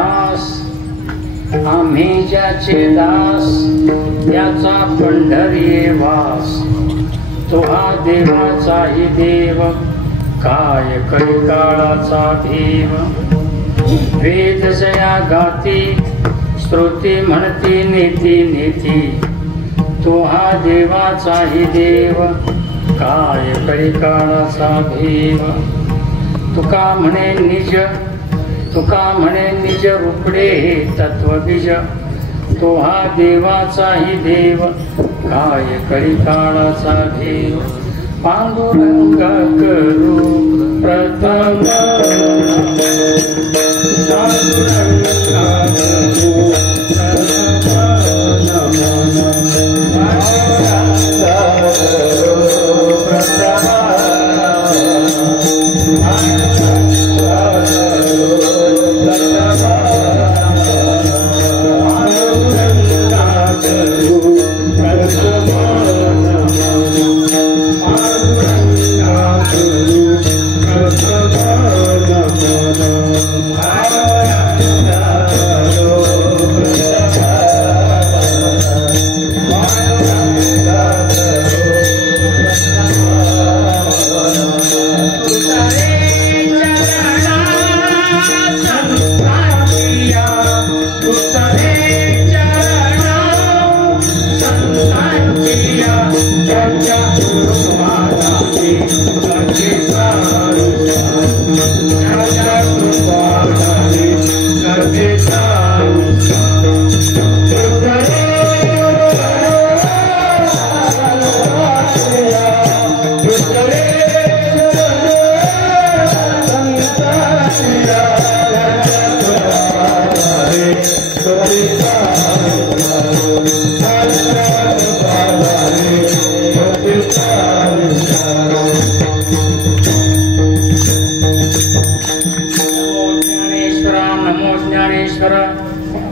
दास आम्ही ज्याचे दास त्याचा पंढरी वास तो हा देवाचाही देव काय कलिकाळाचा भीम वेद जया गाती श्रुती म्हणती नेती नेती तो हा देवाचाही देव काय कलिकाळाचा भीम तुका म्हणे निज रूपडे हे तत्वबीज तो हा देवाचाही देव काय कलिकाळाचा भीम पांडुरंग करू प्रथम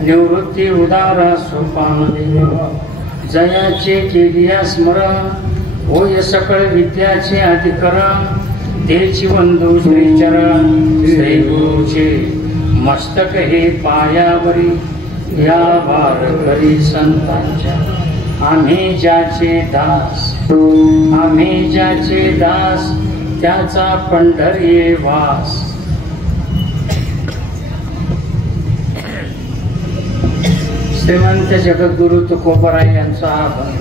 निवृत्ती उदार सोपान जयाचे केलिया स्मरण होय सकळ विद्याचे अधिकरण तेची वंदू श्रीचरण श्री गुरुचे मस्तक हे पायावरी या वारकरी संतांच्या आम्ही ज्याचे दास त्याचा पंढरी वास श्रीमंत जगद्गुरु तुकोबराय यांचा हा अभंग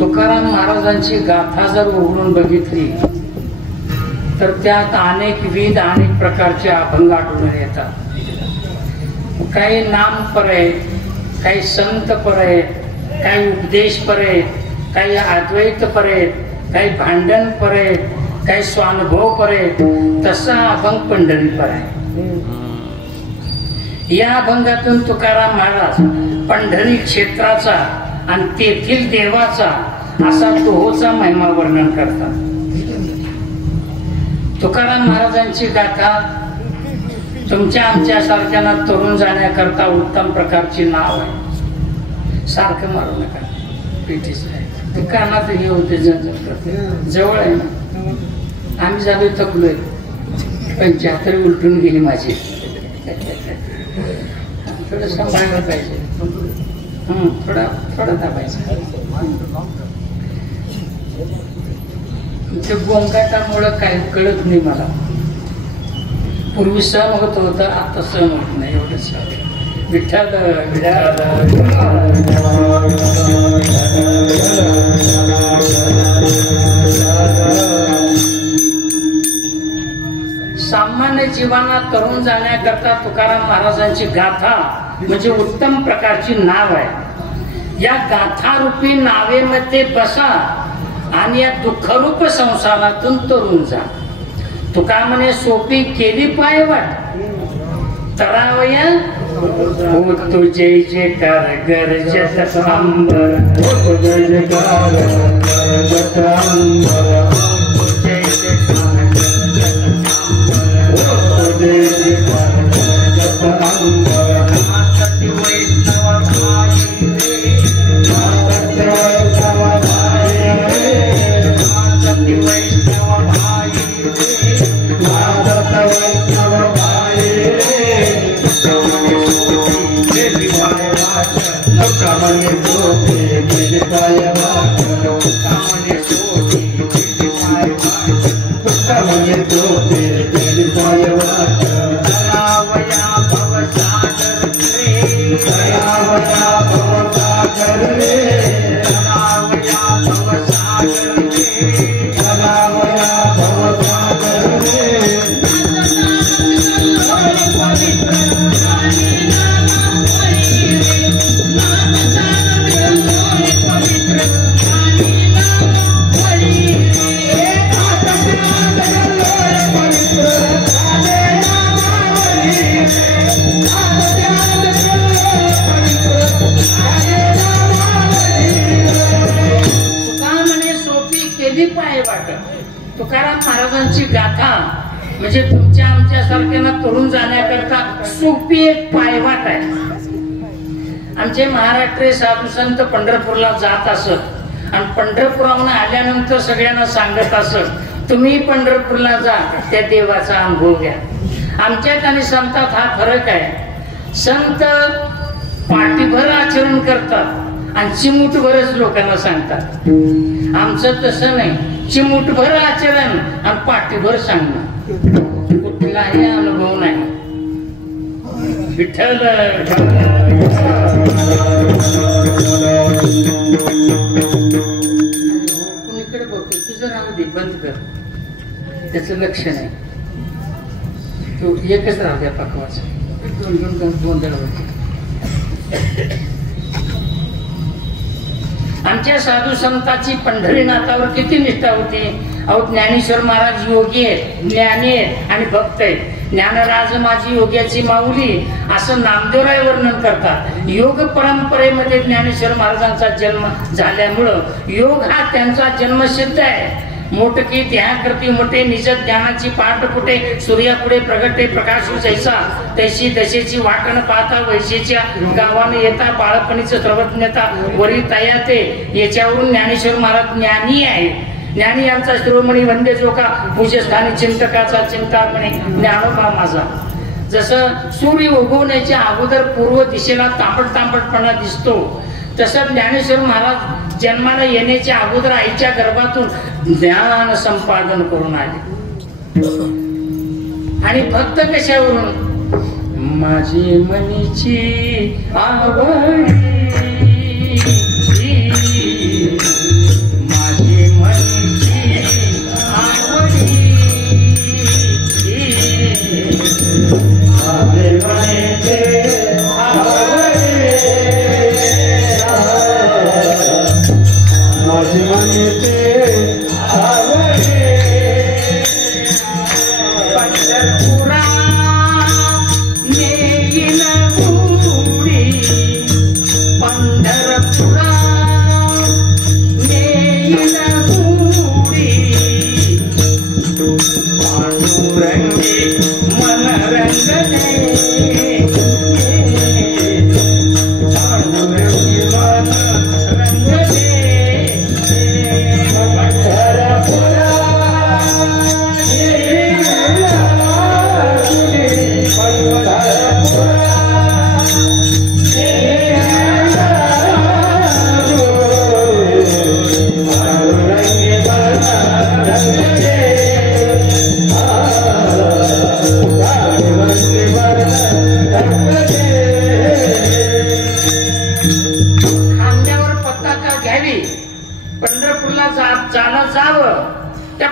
तुकाराम महाराजांची गाथा जर उघडून बघितली तर त्यात अनेक प्रकारचे अभंग आढळून येतात काही नामपर आहेत काही संतपर आहेत काही उपदेशपर आहेत काही अद्वैतपर आहेत काही भांडणपर आहेत काही स्वानुभवपर आहेत तसा अभंग पंढरीपर आहे या अभंगातून तुकाराम महाराज पंढरी क्षेत्राचा आणि तेथील देवाचा असा तोहोचा महिमा वर्णन करतात तुकाराम महाराजांची गाथा तुमच्या आमच्या सारख्यांना तरुण जाण्याकरता उत्तम प्रकारची नाव आहे सारखं मारू नका पीटीस आहे कानात हे होते जण करते जवळ आहे ना आम्ही झालो थकलोय 75 उलटून गेली माझी थोडं सांभाळलं पाहिजे थोडा दाबायचं ते गोंगाटामुळं काही कळत नाही मला पूर्वी सहन होत होतं आता सहन होत नाही एवढंच विठ्ठल सामान्य जीवनात तरुण जाण्याकरता तुकाराम महाराजांची गाथा म्हणजे उत्तम प्रकारची नाव आहे या गाथारूपी नावेमध्ये बसा आणि या दुःखरूप संसारातून तरुण जा तुका म्हणे सोपी केली पायवाट तरावया हो तुझे जे कर गरजत अंबर तुझे जे कर गरजत अंबर तुझे जे गरजत अंबर सती वैष्णव भाई सती वैष्णव भाई कामने सोटी केली पाय वाटो कामने सोटी केली पाय वाटो कामने सोटी केली पाय वाटो दयावया भवसागर रे दयावया भवसागर रे दयावया भवसागर रे दयावया भवसागर रे तुकाराम महाराजांची गाथा म्हणजे तुमच्या आमच्या सारख्यांना तरुण जाण्याकरता सोपी एक पायवाट आहे. आमचे महाराष्ट्रीय साधू संत पंढरपूरला जात असत आणि पंढरपुराहून आल्यानंतर सगळ्यांना सांगत असत तुम्ही पंढरपूरला जा त्या देवाचा अनुभव घ्या. आमच्यात आणि संतात हा फरक आहे. संत पाठीभर आचरण करतात आणि चिमूटभरच लोकांना सांगतात. आमचं तसं नाही, चिमूटभर आचरण आणि पाठीभर सांगणं, कुठलाही अनुभव नाही. विठ्ठल कुणीकडे बघतो तुझं राहू दे, बंद कर, त्याचं लक्ष नाही. तो एकच राहू द्या पकवाचं, दोन गोंधळ होते. आमच्या साधू संतांची पंढरीनाथावर किती निष्ठा होती. अहो ज्ञानेश्वर महाराज योगी आहेत, ज्ञानी आहेत आणि भक्त आहेत. ज्ञानराज माझी योग्याची माऊली असं नामदेवराय वर्णन करतात. योग परंपरेमध्ये ज्ञानेश्वर महाराजांचा जन्म झाल्यामुळं योग हा त्यांचा जन्मसिद्ध आहे. मोटकी त्या करती मोठे निज ज्ञानाची पाठ कुठे सूर्यापुढे प्रगटे प्रकाश जैसा तैशी दशेची वाटण पाहता वैशेच्या गावाने येता बाळपणीचं सर्वज्ञता वरी तयाते. याच्यावरून ज्ञानेश्वर महाराज ज्ञानी आहे. ज्ञानी यांचा शिरोमणी वंद्य जोका पूजस्थानी चिंतकाचा चिंतामणी ज्ञानोबा माझा. जसं सूर्य उगवण्याच्या अगोदर पूर्व दिशेला तांबडपणा दिसतो तसं ज्ञानेश्वर महाराज जन्माला येण्याच्या अगोदर आईच्या गर्भातून ज्ञान संपादन करून आले. आणि भक्त कशावरून माझी मनीची आवडी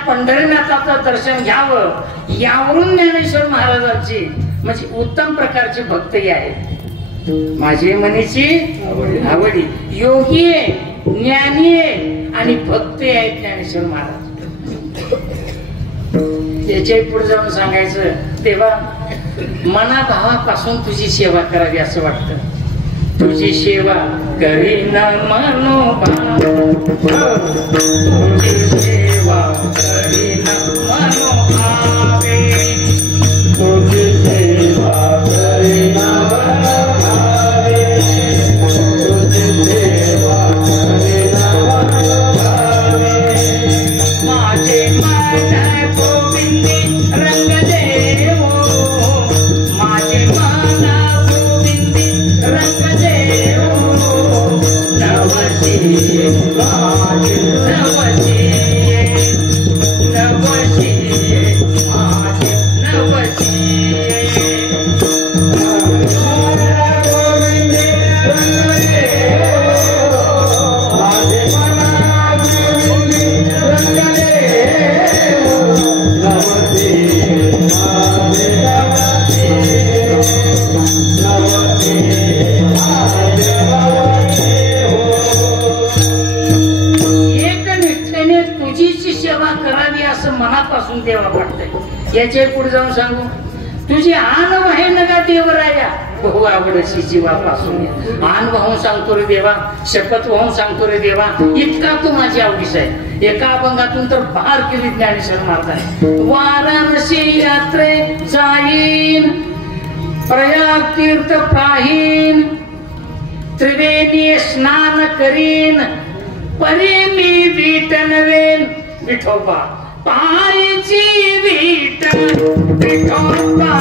पंढरीनाथाचं दर्शन घ्यावं. यावरून ज्ञानेश्वर महाराजांची म्हणजे उत्तम प्रकारचे भक्तही आहेत. माझी मनीची आवडी योगी आहे, ज्ञानी आहे आणि भक्त आहेत ज्ञानेश्वर महाराज. याच्या पुढे जाऊन सांगायचं तेव्हा मनाभावापासून तुझी सेवा करावी असं वाटतं. तुझी सेवा करीन मनोभाव, तुझी सेवा करीन मनोभावे, तुझी सेवा करीन मनोभावे, तुझी सेवा करीन मनोभावे. माझे मन गोविंदी रंग देव, माझे मन गोविंदी रंग देव, याच्या पुढे जाऊन सांगू तुझी आन वाहे नका देवराया बहु आवडशी जीवापासून आन वाहून सांगतो रे देवा शपथ वाहून सांगतो रे देवा इतका तू माझी आवडीस आहे एका अभंगातून तर बाहेर केली ज्ञानेश्वर महाराज वाराणसी यात्रे जाईन प्रयाग तीर्थ पाहीन त्रिवेणी स्नान करीन परी मी विठनवेन विठोबा पायची विठ विठोबा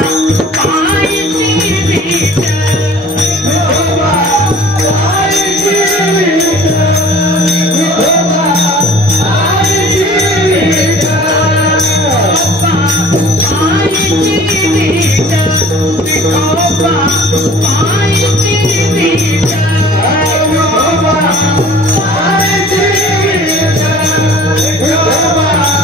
पायची विठ विठोबा पायची विठ विठोबा पायची विठ पायची विठ विठोबा पायची विठ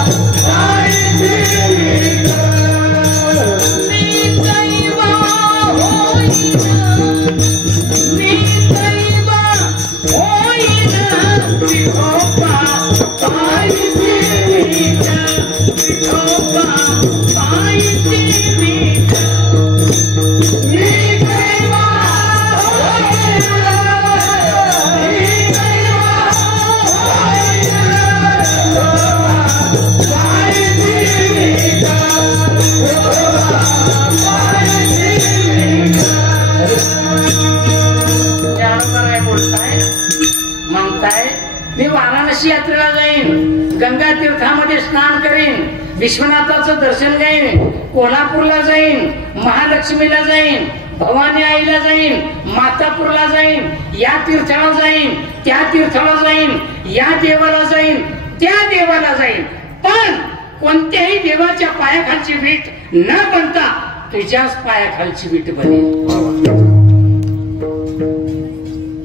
मी वाराणसी यात्रेला जाईन गंगा तीर्थामध्ये स्नान करीन विश्वनाथाचं दर्शन घेईन कोल्हापूरला जाईन महालक्ष्मीला जाईन भवानी आईला जाईन मातापूरला जाईन या तीर्थाला जाईन त्या तीर्थाला जाईन या देवाला जाईन त्या देवाला जाईन पण कोणत्याही देवाच्या पायाखालची वीट न बनता तुझ्याच पायाखालची वीट बनेल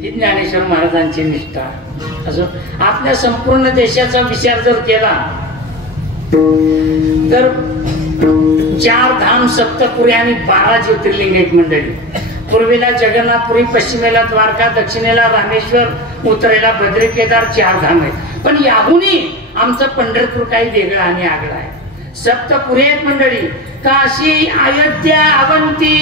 ही ज्ञानेश्वर महाराजांची निष्ठा असं आपल्या संपूर्ण देशाचा विचार जर केला तर 4 धाम सप्तपुरी आणि 12 ज्योतिर्लिंग एक मंडळी पूर्वेला जगन्नाथपुरी पश्चिमेला द्वारका दक्षिणेला रामेश्वर उत्तरेला बद्री केदार 4 धाम आहेत पण याहूनही आमचं पंढरपूर काही वेगळं आणि आगळं आहे सप्तपुरी एक मंडळी काशी अयोध्या अवंती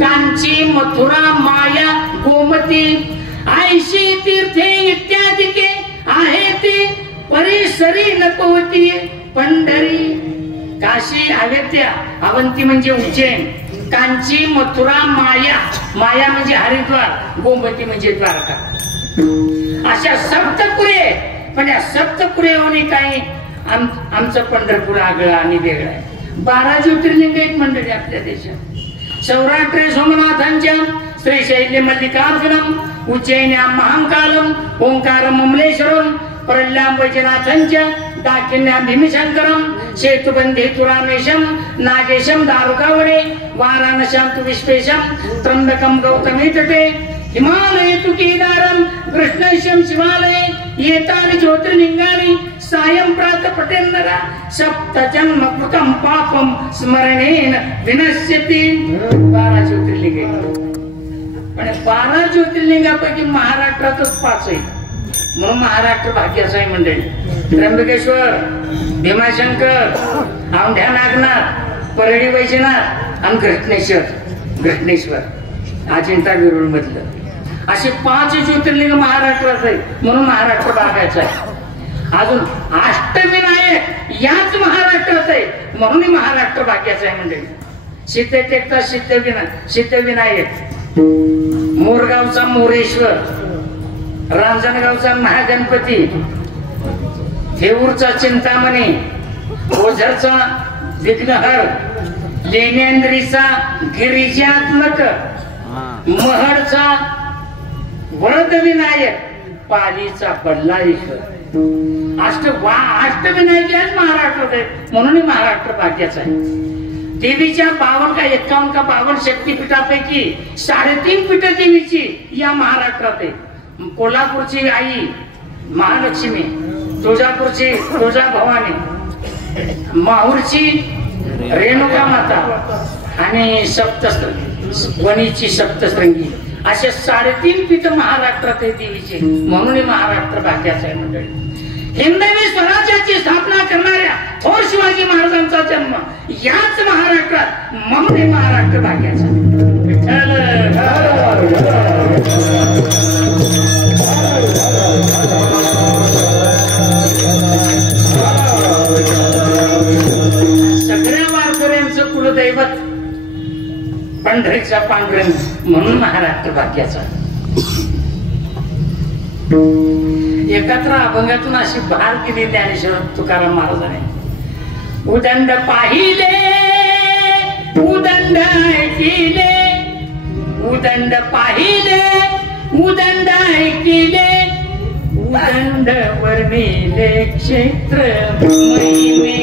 कांची मथुरा माया गोमती 80 तीर्थे इत्यादिके आहे ते परिसरी नकोती पंढरी काशी अयोध्या अवंती म्हणजे उज्जैन कांची मथुरा माया माया म्हणजे हरिद्वार गोमती म्हणजे द्वारका अशा सप्तपुरे पण या सप्तपुरे होणे काही आमचं पंढरपूर आगळं आणि वेगळं आहे 12 ज्योतिर्लिंग एक मंडळी आपल्या देशात सौराष्ट्र सोमनाथांच्या श्रीशैल्य मल्लिकार्जुनम उज्जैन्यां महाकालम ओंकारम अमलेश्वरम प्रल्हाम वैजनाथंच्या दाक्षिण्यां भीमशंकरम सेतुबंधे तुरामेशम नागेशम दारुकावणे वाराणस्यां तु विश्वेशम त्र्यंबकम गौतमी तटे हिमालये तु केदारम कृष्णेशम शिवालये एतानि ज्योतिर्लिंगानि सायं प्रातः पठेन्नरा सप्त जन्म कृतं पापम स्मरणेन विनश्यति 12 ज्योतिर्लिंगे पण 12 ज्योतिर्लिंगापैकी महाराष्ट्रातच 5 आहेत म्हणून महाराष्ट्र भाग्याचा आहे मंडळी त्र्यंबकेश्वर भीमाशंकर औंढ्या नागनाथ परळी वैजनाथ आणि घृष्णेश्वर अजिंठा वेरूळ मधलं असे 5 ज्योतिर्लिंग महाराष्ट्रात आहेत म्हणून महाराष्ट्र भागाचा आहे अजून अष्टविनायक याच महाराष्ट्रात आहे म्हणून महाराष्ट्र भाग्याचा आहे मंडळी सिद्धटेकचा सिद्धविनायक मोरगावचा मोरेश्वर रांजणगावचा महागणपती थेऊरचा चिंतामणी ओझरचा विघ्नहर लेनेंद्रीचा गिरिजात्मक महडचा वरदविनायक पालीचा बल्लाळेश्वर अष्टविनायक याच महाराष्ट्रात आहेत म्हणून महाराष्ट्र भाग्याचा आहे देवीच्या 52 का 51 का 52 शक्तीपीठापैकी 3.5 पीठ देवीची या महाराष्ट्रात आहे कोल्हापूरची आई महालक्ष्मी तुळजापूरची तुळजा भवानी माहूरची रेणुका माता आणि वणीची सप्तशृंगी असे 3.5 पीठ महाराष्ट्रात आहे देवीचे म्हणून महाराष्ट्र भाग्याचा आहे मंडळी हिंदवी स्वराज्याची स्थापना करणाऱ्या थोर शिवाजी महाराजांचा जन्म याच महाराष्ट्रात म्हणून हे महाराष्ट्र भाग्याचा. सगळ्या वारकऱ्यांचं कुलदैवत पंढरीचा पांडुरंग म्हणून महाराष्ट्र भाग्याचा. एकत्र अभंगातून अशी भार दिली ज्ञानेश्वर तुकाराम महाराजांनी. उदंड पाहिले उदंड ऐकिले, उदंड पाहिले उदंड ऐकिले, उदंड वर्णिले क्षेत्र महिमे.